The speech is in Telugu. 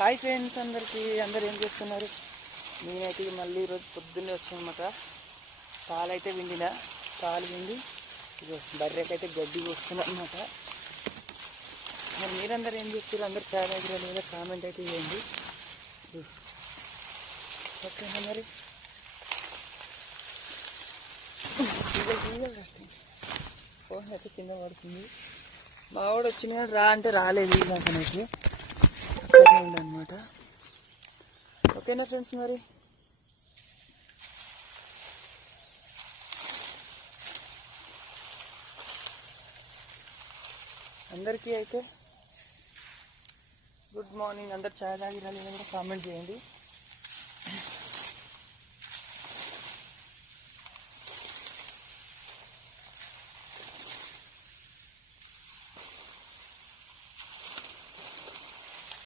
హాయ్ ఫ్రెండ్స్, అందరు ఏం చేస్తున్నారు? నేనైతే మళ్ళీ ఈరోజు పొద్దున్నే వచ్చానమాట. పాలైతే విండిన, పాలు విండి బర్రెకైతే గడ్డి వస్తున్నా అనమాట. మరి మీరందరూ ఏం చేస్తారు? అందరు చాలా దగ్గర లేదా కామెంట్ అయితే చేయండి, ఓకేనా? మరి ఫోన్ అయితే కింద పడుతుంది. మా వాడు వచ్చిన రా అంటే రాలేదు, నాకనైతే అనమాట. ఓకేనా ఫ్రెండ్స్? మరి అందరికీ అయితే గుడ్ మార్నింగ్. అందరు ఛాయ్ తాగి రాలేదని కూడా కామెంట్ చేయండి.